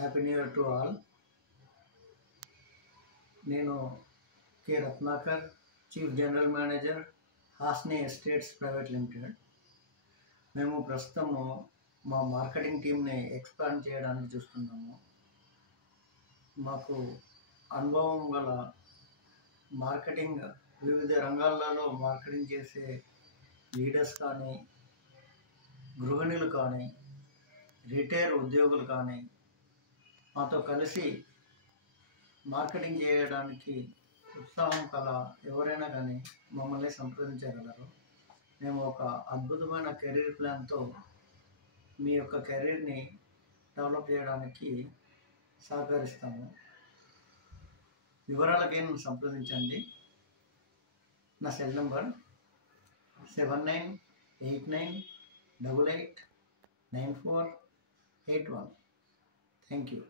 Happy new year to all. నేను K Ratnakar, chief general manager, Hasni estates private limited. మేము ప్రస్తుతము మా మార్కెటింగ్ టీమ్ని ఎక్స్పాండ్ చేయడానికి చూస్తున్నాము. మాకు అనుభవం గల మార్కెటింగ్ వివిధ రంగాలలో మార్కెటింగ్ చేసే లీడర్స్ కానీ, గృహిణులు కానీ, రిటైల్ ఉద్యోగులు కానీ మాతో కలిసి మార్కెటింగ్ చేయడానికి ఉత్సాహం కల ఎవరైనా కానీ మమ్మల్ని సంప్రదించగలరు. మేము ఒక అద్భుతమైన కెరీర్ ప్లాన్తో మీ యొక్క కెరీర్ని డెవలప్ చేయడానికి సహకరిస్తాము. వివరాలకై నన్ను సంప్రదించండి. నా సెల్ నంబర్ 7989889481. Thank you.